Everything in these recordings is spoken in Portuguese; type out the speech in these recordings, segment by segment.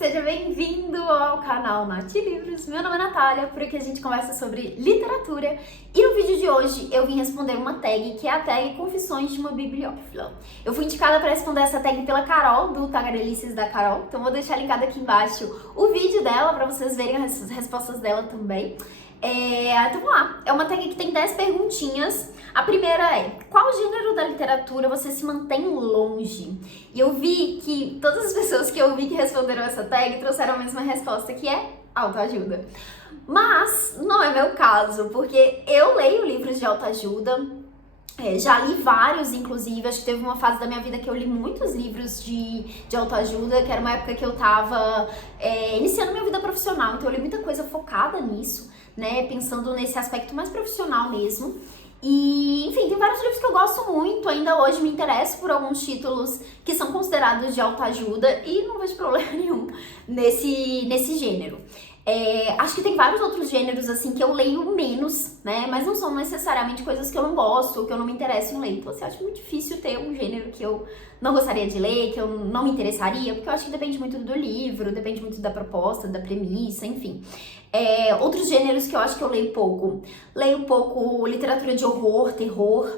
Seja bem-vindo ao canal Nath Livros. Meu nome é Natália, por aqui a gente conversa sobre literatura e no vídeo de hoje eu vim responder uma tag que é a tag Confissões de uma Bibliófila. Eu fui indicada para responder essa tag pela Carol, do Tagarelices da Carol, então vou deixar linkado aqui embaixo o vídeo dela para vocês verem as respostas dela também. Então vamos lá, é uma tag que tem 10 perguntinhas. A primeira é: qual gênero da literatura você se mantém longe? E eu vi que todas as pessoas que eu vi que responderam essa tag trouxeram a mesma resposta, que é autoajuda. Mas não é meu caso, porque eu leio livros de autoajuda, já li vários, inclusive. Acho que teve uma fase da minha vida que eu li muitos livros de autoajuda, que era uma época que eu tava iniciando minha vida profissional, então eu li muita coisa focada nisso, né, pensando nesse aspecto mais profissional mesmo. E, enfim, tem vários livros que eu gosto muito, ainda hoje me interesso por alguns títulos que são considerados de autoajuda e não vejo problema nenhum nesse gênero. Acho que tem vários outros gêneros, assim, que eu leio menos, né, mas não são necessariamente coisas que eu não gosto ou que eu não me interesso em ler. Então, assim, eu acho muito difícil ter um gênero que eu não gostaria de ler, que eu não me interessaria, porque eu acho que depende muito do livro, depende muito da proposta, da premissa, enfim. Outros gêneros que eu acho que eu leio pouco. Leio pouco literatura de horror, terror.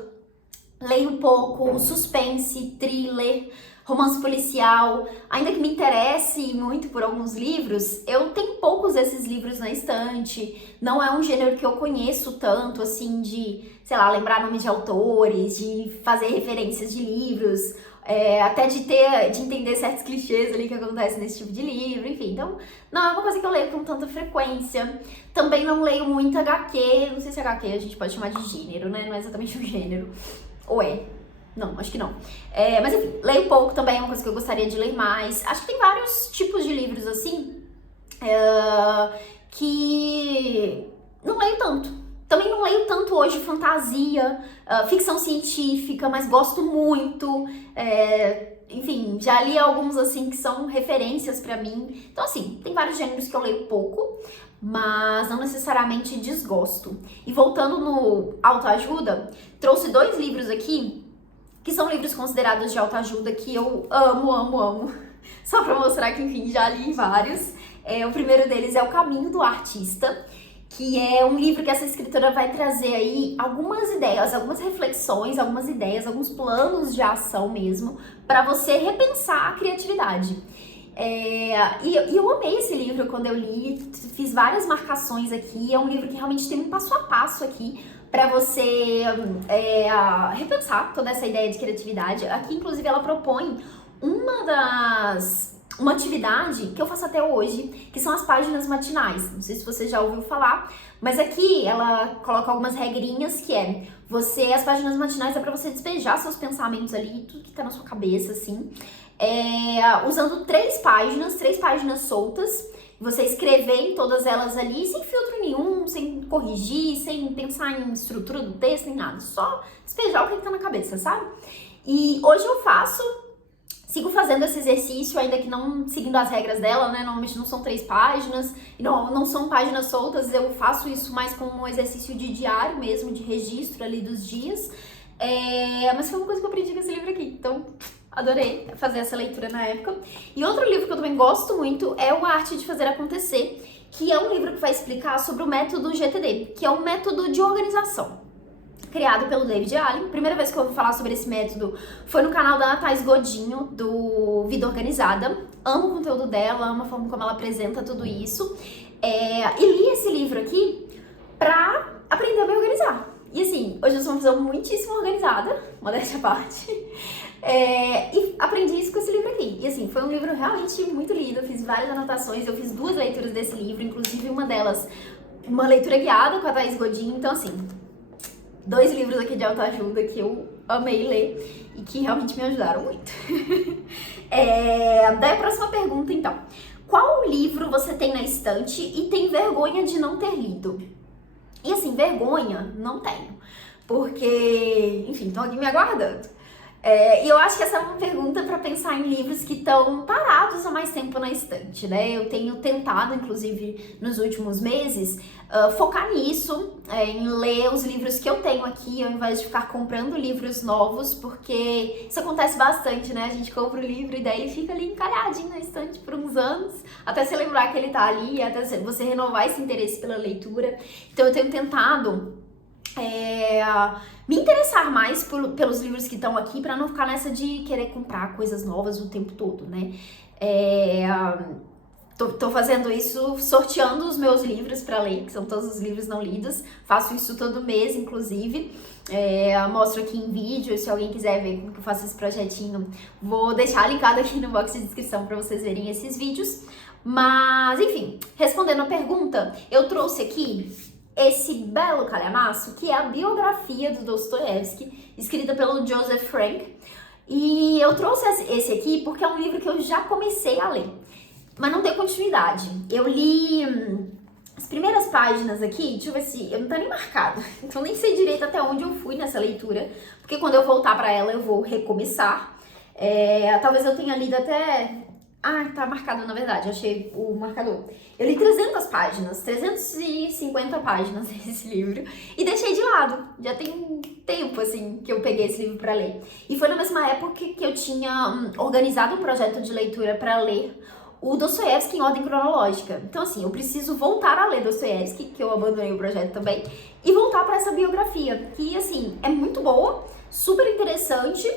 Leio pouco suspense, thriller, romance policial. Ainda que me interesse muito por alguns livros, eu tenho poucos desses livros na estante. Não é um gênero que eu conheço tanto, assim, de, sei lá, lembrar nome de autores, de fazer referências de livros, até de entender certos clichês ali que acontecem nesse tipo de livro, enfim. Então, não é uma coisa que eu leio com tanta frequência. Também não leio muito HQ, não sei se HQ a gente pode chamar de gênero, né? Não é exatamente um gênero. Ou é? Não, acho que não. Mas enfim, leio pouco também, é uma coisa que eu gostaria de ler mais. Acho que tem vários tipos de livros assim, que não leio tanto. Também não leio tanto hoje fantasia, ficção científica, mas gosto muito. Enfim, já li alguns assim que são referências pra mim. Então assim, tem vários gêneros que eu leio pouco, mas não necessariamente desgosto. E voltando no autoajuda, trouxe 2 livros aqui, que são livros considerados de autoajuda, que eu amo. Só pra mostrar que, enfim, já li vários. O primeiro deles é O Caminho do Artista, que é um livro que essa escritora vai trazer aí algumas ideias, algumas reflexões, algumas ideias, alguns planos de ação mesmo, para você repensar a criatividade. E eu amei esse livro quando eu li, fiz várias marcações aqui. É um livro que realmente tem um passo a passo aqui para você repensar toda essa ideia de criatividade. Aqui, inclusive, ela propõe uma atividade que eu faço até hoje, que são as páginas matinais. Não sei se você já ouviu falar, mas aqui ela coloca algumas regrinhas, que as páginas matinais é para você despejar seus pensamentos ali, tudo que tá na sua cabeça, assim, usando 3 páginas soltas. Você escrever em todas elas ali, sem filtro nenhum, sem corrigir, sem pensar em estrutura do texto, nem nada. Só despejar o que tá na cabeça, sabe? E hoje eu sigo fazendo esse exercício, ainda que não seguindo as regras dela, né? Normalmente não são 3 páginas, e não são páginas soltas. Eu faço isso mais como um exercício de diário mesmo, de registro ali dos dias. Mas foi uma coisa que eu aprendi com esse livro aqui, então adorei fazer essa leitura na época. E outro livro que eu também gosto muito é o A Arte de Fazer Acontecer, que é um livro que vai explicar sobre o método GTD, que é um método de organização criado pelo David Allen. Primeira vez que eu ouvi falar sobre esse método foi no canal da Thaís Godinho, do Vida Organizada. Amo o conteúdo dela, amo a forma como ela apresenta tudo isso. E li esse livro aqui pra aprender a me organizar. E assim, hoje eu sou uma pessoa muitíssimo organizada, modéstia à parte. E aprendi isso com esse livro aqui. E assim, foi um livro realmente muito lindo. Eu fiz várias anotações, eu fiz 2 leituras desse livro, inclusive uma delas, uma leitura guiada com a Thaís Godinho. Então assim, 2 livros aqui de autoajuda que eu amei ler e que realmente me ajudaram muito. Daí a próxima pergunta, então: qual livro você tem na estante e tem vergonha de não ter lido? E assim, vergonha não tenho, porque, enfim, estão aqui me aguardando. E eu acho que essa é uma pergunta para pensar em livros que estão parados parados há mais tempo na estante, né? Eu tenho tentado, inclusive, nos últimos meses, focar nisso, em ler os livros que eu tenho aqui, ao invés de ficar comprando livros novos, porque isso acontece bastante, né? A gente compra o livro e daí fica ali encalhadinho na estante por uns anos, até você lembrar que ele tá ali, até você renovar esse interesse pela leitura. Então eu tenho tentado me interessar mais pelos livros que estão aqui, para não ficar nessa de querer comprar coisas novas o tempo todo, né? Tô fazendo isso, sorteando os meus livros para ler, que são todos os livros não lidos. Faço isso todo mês, inclusive. Mostro aqui em vídeo, se alguém quiser ver como que eu faço esse projetinho, vou deixar linkado aqui no box de descrição para vocês verem esses vídeos. Mas, enfim, respondendo a pergunta, eu trouxe aqui esse belo calhamaço, que é a biografia do Dostoiévski, escrita pelo Joseph Frank. E eu trouxe esse aqui porque é um livro que eu já comecei a ler, mas não dei continuidade. Eu li as primeiras páginas aqui, deixa eu ver se... não tá nem marcado, então nem sei direito até onde eu fui nessa leitura, porque quando eu voltar pra ela eu vou recomeçar. Talvez eu tenha lido até... tá marcado na verdade, achei o marcador. Eu li 300 páginas, 350 páginas desse livro e deixei de lado. Já tem um tempo, assim, que eu peguei esse livro pra ler. E foi na mesma época que eu tinha organizado um projeto de leitura pra ler o Dostoiévski em ordem cronológica. Então, assim, eu preciso voltar a ler Dostoiévski, que eu abandonei o projeto também, e voltar pra essa biografia, que, assim, é muito boa, super interessante,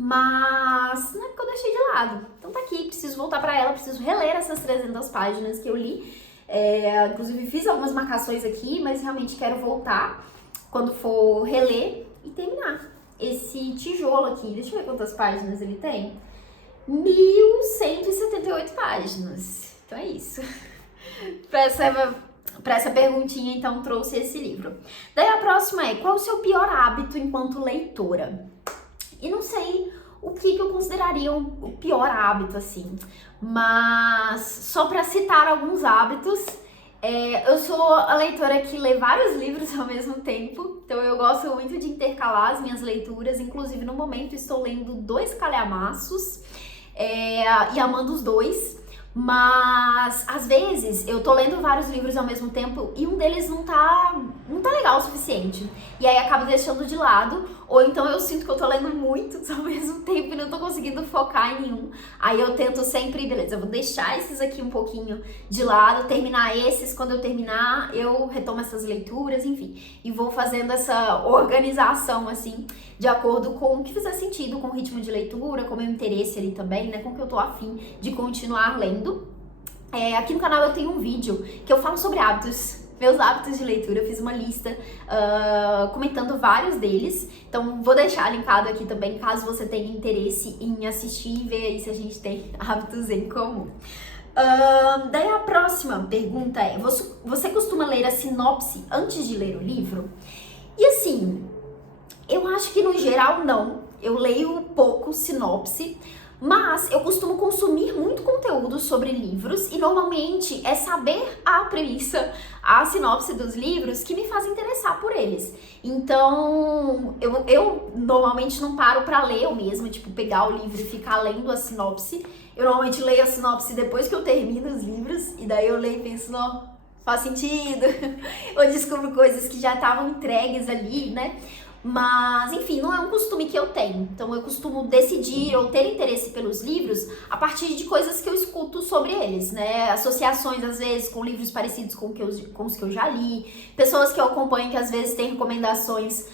mas na época eu deixei de lado. Então tá aqui, preciso voltar pra ela, preciso reler essas 300 páginas que eu li. Inclusive fiz algumas marcações aqui, mas realmente quero voltar quando for reler e terminar esse tijolo aqui. Deixa eu ver quantas páginas ele tem. 1178 páginas. Então é isso. Pra essa perguntinha, então, trouxe esse livro. Daí a próxima é: qual o seu pior hábito enquanto leitora? E não sei o que eu consideraria o pior hábito, assim. Mas, só pra citar alguns hábitos, eu sou a leitora que lê vários livros ao mesmo tempo. Então eu gosto muito de intercalar as minhas leituras. Inclusive, no momento, estou lendo 2 calhamaços e amando os 2. Mas, às vezes, eu tô lendo vários livros ao mesmo tempo e um deles não tá legal o suficiente. E aí acabo deixando de lado, ou então eu sinto que eu tô lendo muitos ao mesmo tempo e não tô conseguindo focar em nenhum. Aí eu tento sempre, beleza, eu vou deixar esses aqui um pouquinho de lado, terminar esses, quando eu terminar eu retomo essas leituras, enfim. E vou fazendo essa organização, assim, de acordo com o que fizer sentido, com o ritmo de leitura, com o meu interesse ali também, né, com o que eu tô afim de continuar lendo. Aqui no canal eu tenho um vídeo que eu falo sobre hábitos, meus hábitos de leitura. Eu fiz uma lista comentando vários deles, então vou deixar linkado aqui também, caso você tenha interesse em assistir e ver aí se a gente tem hábitos em comum. Daí a próxima pergunta é: você costuma ler a sinopse antes de ler o livro? E assim, eu acho que no geral não, eu leio pouco sinopse, mas eu costumo consumir muito conteúdo sobre livros e normalmente é saber a premissa, a sinopse dos livros que me faz interessar por eles. Então, eu normalmente não paro pra ler eu mesma, tipo, pegar o livro e ficar lendo a sinopse. Eu normalmente leio a sinopse depois que eu termino os livros e daí eu leio e penso, não, faz sentido. Eu descubro coisas que já estavam entregues ali, né? Mas, enfim, não é um costume que eu tenho. Então eu costumo decidir ou ter interesse pelos livros a partir de coisas que eu escuto sobre eles, né? Associações, às vezes, com livros parecidos com os que eu já li. Pessoas que eu acompanho que, às vezes, têm recomendações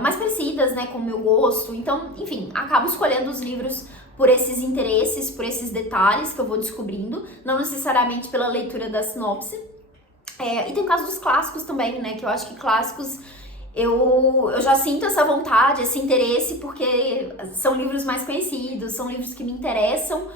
mais parecidas, né, com o meu gosto. Então, enfim, acabo escolhendo os livros por esses interesses, por esses detalhes que eu vou descobrindo, não necessariamente pela leitura da sinopse. E tem o caso dos clássicos também, né? Que eu acho que clássicos... Eu já sinto essa vontade, esse interesse, porque são livros mais conhecidos, são livros que me interessam,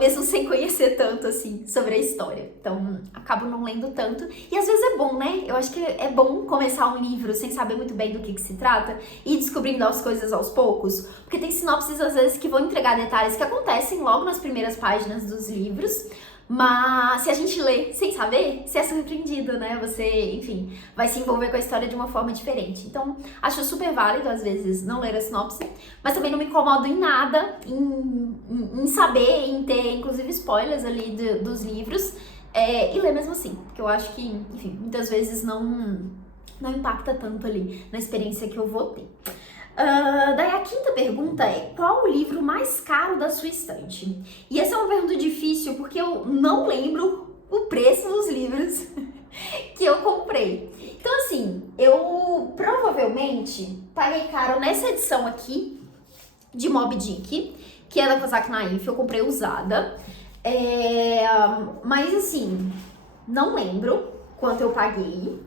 mesmo sem conhecer tanto, assim, sobre a história. Então, acabo não lendo tanto. E às vezes é bom, né? Eu acho que é bom começar um livro sem saber muito bem do que se trata e ir descobrindo as coisas aos poucos. Porque tem sinopses, às vezes, que vão entregar detalhes que acontecem logo nas primeiras páginas dos livros, Mas se a gente lê sem saber, você é surpreendido, né? Você, enfim, vai se envolver com a história de uma forma diferente. Então, acho super válido, às vezes, não ler a sinopse, mas também não me incomodo em nada, em saber, em ter, inclusive, spoilers ali dos livros, e ler mesmo assim. Porque eu acho que, enfim, muitas vezes não impacta tanto ali na experiência que eu vou ter. Daí a quinta pergunta é: qual o livro mais caro da sua estante? E essa é uma pergunta difícil porque eu não lembro o preço dos livros que eu comprei. Então assim, eu provavelmente paguei caro nessa edição aqui de Moby Dick, que é da Kozak Naif, eu comprei usada. Mas assim, não lembro quanto eu paguei.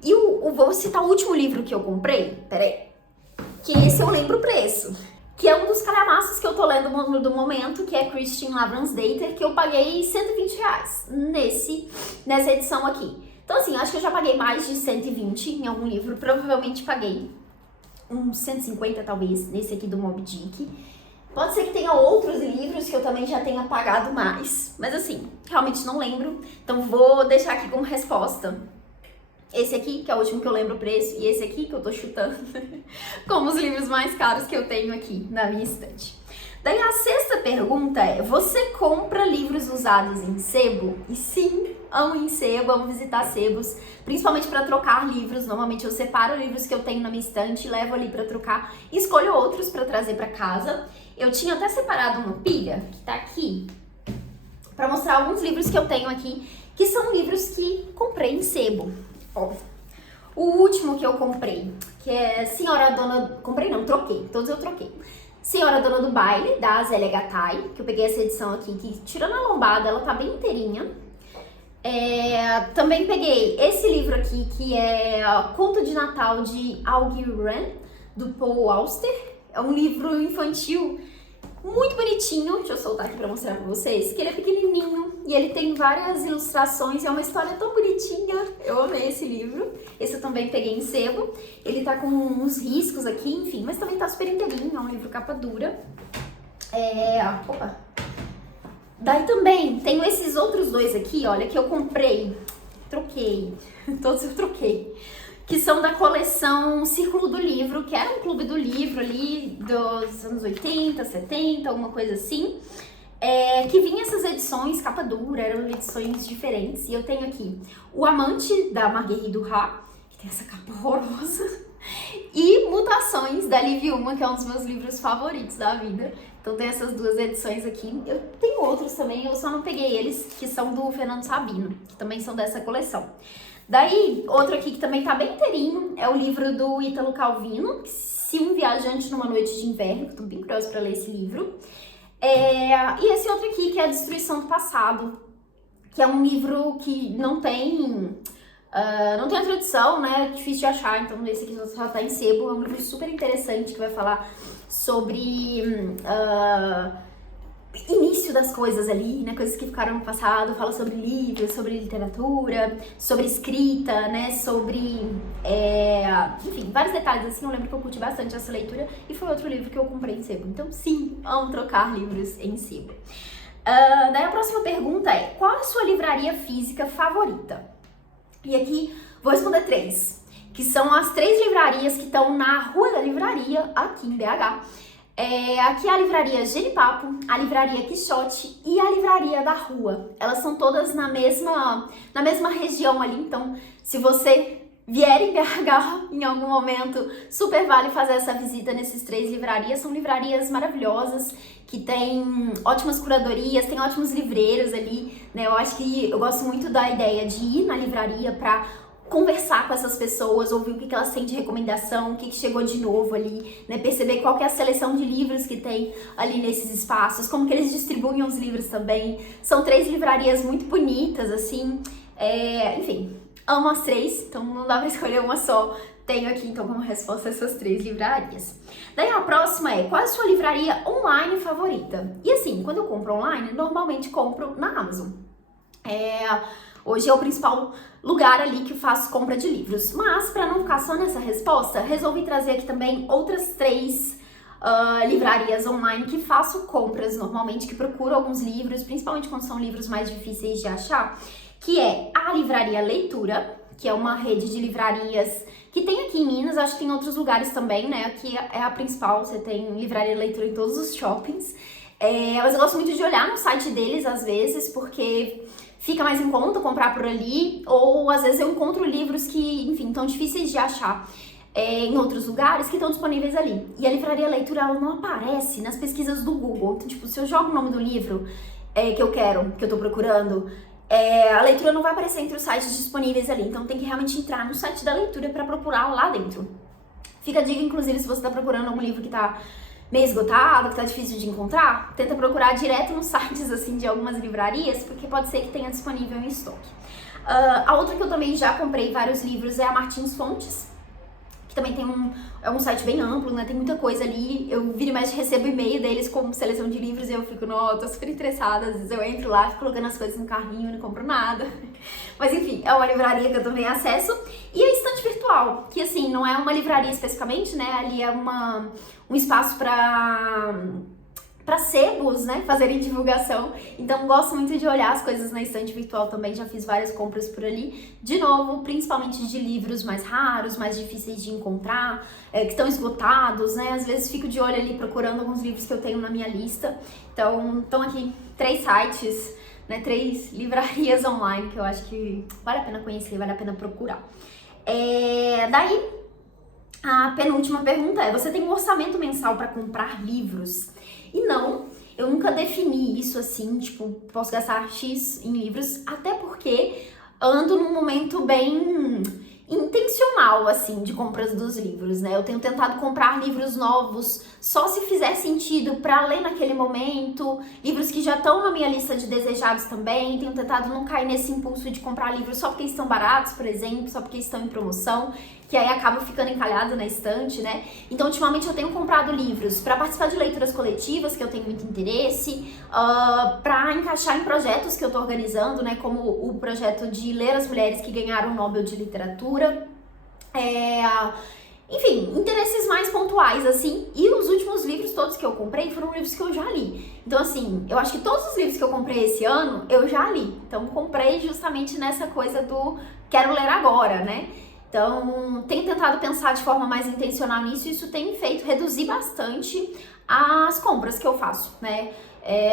E vou citar o último livro que eu comprei, peraí, que esse eu lembro o preço, que é um dos calhamaços que eu tô lendo do momento, que é Christian Lavransdater, que eu paguei R$120 nessa edição aqui. Então assim, acho que eu já paguei mais de 120 em algum livro, provavelmente paguei uns 150 talvez, nesse aqui do Moby Dick. Pode ser que tenha outros livros que eu também já tenha pagado mais, mas assim, realmente não lembro, então vou deixar aqui como resposta esse aqui, que é o último que eu lembro o preço, e esse aqui, que eu tô chutando, como os livros mais caros que eu tenho aqui na minha estante. Daí a sexta pergunta é: você compra livros usados em sebo? E sim, amo em sebo, amo visitar sebos, principalmente para trocar livros. Normalmente eu separo livros que eu tenho na minha estante, levo ali para trocar e escolho outros para trazer para casa. Eu tinha até separado uma pilha, que tá aqui, para mostrar alguns livros que eu tenho aqui, que são livros que comprei em sebo. Ó, o último que eu comprei, que é Senhora Dona... Comprei não, troquei. Todos eu troquei. Senhora Dona do Baile, da Zélia Gattai, que eu peguei essa edição aqui, que tirando a lombada, ela tá bem inteirinha. Também peguei esse livro aqui, que é Conto de Natal de Augie Wren, do Paul Auster. É um livro infantil muito bonitinho, deixa eu soltar aqui pra mostrar pra vocês, que ele é pequenininho e ele tem várias ilustrações e é uma história tão bonitinha. Eu amei esse livro. Esse eu também peguei em sebo. Ele tá com uns riscos aqui, enfim, mas também tá super inteirinho, é um livro capa dura. Opa! Daí também tenho esses outros dois aqui, olha, que eu comprei, troquei, todos eu troquei, que são da coleção Círculo do Livro, que era um clube do livro ali dos anos 80, 70, alguma coisa assim, que vinha essas edições capa dura, eram edições diferentes. E eu tenho aqui O Amante, da Marguerite Duras, que tem essa capa horrorosa, e Mutações, da Liv Ullmann, que é um dos meus livros favoritos da vida. Então tem essas duas edições aqui. Eu tenho outros também, eu só não peguei eles, que são do Fernando Sabino, que também são dessa coleção. Daí, outro aqui que também tá bem inteirinho, é o livro do Ítalo Calvino, Se um Viajante numa Noite de Inverno, que eu tô bem curiosa pra ler esse livro. E esse outro aqui, que é A Destruição do Passado, que é um livro que não tem a tradução, né, é difícil de achar, então esse aqui só tá em sebo. É um livro super interessante que vai falar sobre início das coisas ali, né, coisas que ficaram no passado. Fala sobre livros, sobre literatura, sobre escrita, né, sobre, enfim, vários detalhes assim. Eu lembro que eu curti bastante essa leitura e foi outro livro que eu comprei em sebo. Então sim, amo trocar livros em sebo. Daí a próxima pergunta é: qual a sua livraria física favorita? E aqui vou responder 3, que são as 3 livrarias que estão na Rua da Livraria, aqui em BH. Aqui é a livraria Genipapo, a livraria Quixote e a livraria da Rua. Elas são todas na mesma região ali, então se você vier em BH em algum momento, super vale fazer essa visita nesses 3 livrarias. São livrarias maravilhosas, que tem ótimas curadorias, tem ótimos livreiros ali, né? Eu gosto muito da ideia de ir na livraria pra conversar com essas pessoas, ouvir o que elas têm de recomendação, o que chegou de novo ali, né? Perceber qual que é a seleção de livros que tem ali nesses espaços, como que eles distribuem os livros também. São 3 livrarias muito bonitas, assim, enfim, amo as 3, então não dá pra escolher uma só. Tenho aqui, então, como resposta essas 3 livrarias. Daí a próxima é: qual é a sua livraria online favorita? E assim, quando eu compro online, normalmente compro na Amazon. Hoje é o principal lugar ali que eu faço compra de livros. Mas, para não ficar só nessa resposta, resolvi trazer aqui também outras 3 livrarias online que faço compras normalmente, que procuro alguns livros, principalmente quando são livros mais difíceis de achar, que é a Livraria Leitura, que é uma rede de livrarias que tem aqui em Minas, acho que tem em outros lugares também, né? Aqui é a principal, você tem Livraria Leitura em todos os shoppings. Mas eu gosto muito de olhar no site deles às vezes, porque fica mais em conta comprar por ali, ou às vezes eu encontro livros que, enfim, estão difíceis de achar em outros lugares que estão disponíveis ali. E a Livraria Leitura, ela não aparece nas pesquisas do Google. Então, tipo, se eu jogo o nome do livro que eu tô procurando, a leitura não vai aparecer entre os sites disponíveis ali. Então tem que realmente entrar no site da leitura para procurar lá dentro. Fica a dica, inclusive, se você tá procurando algum livro que tá meio esgotado, que tá difícil de encontrar, tenta procurar direto nos sites, assim, de algumas livrarias, porque pode ser que tenha disponível em estoque. A outra que eu também já comprei vários livros é a Martins Fontes, que também tem um site bem amplo, né, tem muita coisa ali. Eu vira e mexe, recebo e-mail deles com seleção de livros e eu fico, tô super interessada, às vezes eu entro lá, fico colocando as coisas no carrinho e não compro nada. Mas enfim, é uma livraria que eu também acesso. E a Estante Virtual, que assim, não é uma livraria especificamente, né, ali é um espaço para sebos, né, fazerem divulgação. Então gosto muito de olhar as coisas na Estante Virtual também, já fiz várias compras por ali. De novo, principalmente de livros mais raros, mais difíceis de encontrar, que estão esgotados, né, às vezes fico de olho ali procurando alguns livros que eu tenho na minha lista. Então, estão aqui 3 sites, né, 3 livrarias online que eu acho que vale a pena conhecer, vale a pena procurar. Daí, a penúltima pergunta é: você tem um orçamento mensal para comprar livros? E não, eu nunca defini isso assim, tipo, posso gastar X em livros, até porque ando num momento bem intencional, assim, de compras dos livros, né? Eu tenho tentado comprar livros novos só se fizer sentido para ler naquele momento, livros que já estão na minha lista de desejados também. Tenho tentado não cair nesse impulso de comprar livros só porque estão baratos, por exemplo, só porque estão em promoção, que aí acaba ficando encalhado na estante, né? Então, ultimamente eu tenho comprado livros para participar de leituras coletivas, que eu tenho muito interesse, para encaixar em projetos que eu tô organizando, né? Como o projeto de ler as mulheres que ganharam o Nobel de Literatura. Enfim, interesses mais pontuais, assim. E os últimos livros todos que eu comprei foram livros que eu já li. Então, assim, eu acho que todos os livros que eu comprei esse ano, eu já li. Então, comprei justamente nessa coisa do quero ler agora, né? Então, tenho tentado pensar de forma mais intencional nisso, e isso tem feito reduzir bastante as compras que eu faço, né?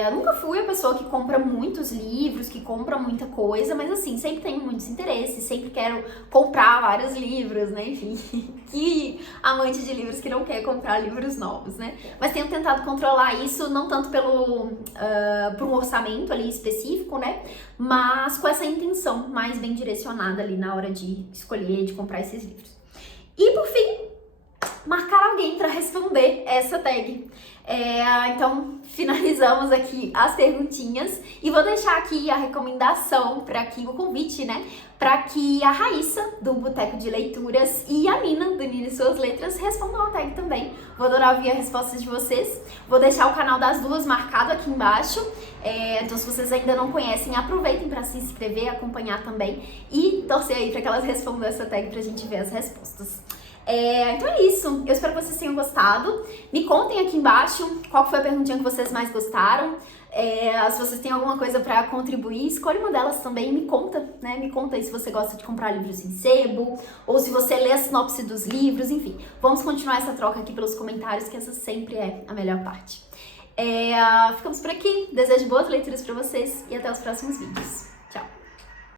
Eu nunca fui a pessoa que compra muitos livros, que compra muita coisa, mas assim, sempre tenho muitos interesses, sempre quero comprar vários livros, né? Enfim, que amante de livros que não quer comprar livros novos, né? Mas tenho tentado controlar isso, não tanto por um orçamento ali específico, né? Mas com essa intenção mais bem direcionada ali na hora de escolher, de comprar esses livros. E por fim, marcar alguém para responder essa tag. Então, finalizamos aqui as perguntinhas e vou deixar aqui a recomendação para que o convite, né, para que a Raíssa do Boteco de Leituras e a Nina do Nina e Suas Letras respondam a tag também. Vou adorar ouvir a resposta de vocês. Vou deixar o canal das duas marcado aqui embaixo. Então, se vocês ainda não conhecem, aproveitem para se inscrever, acompanhar também e torcer aí para que elas respondam essa tag pra gente ver as respostas. Então é isso, eu espero que vocês tenham gostado. Me contem aqui embaixo qual foi a perguntinha que vocês mais gostaram. Se vocês têm alguma coisa pra contribuir, escolhe uma delas também, me conta, né? Me conta aí se você gosta de comprar livros em sebo, ou se você lê a sinopse dos livros, enfim. Vamos continuar essa troca aqui pelos comentários, que essa sempre é a melhor parte. Ficamos por aqui, desejo boas leituras pra vocês e até os próximos vídeos.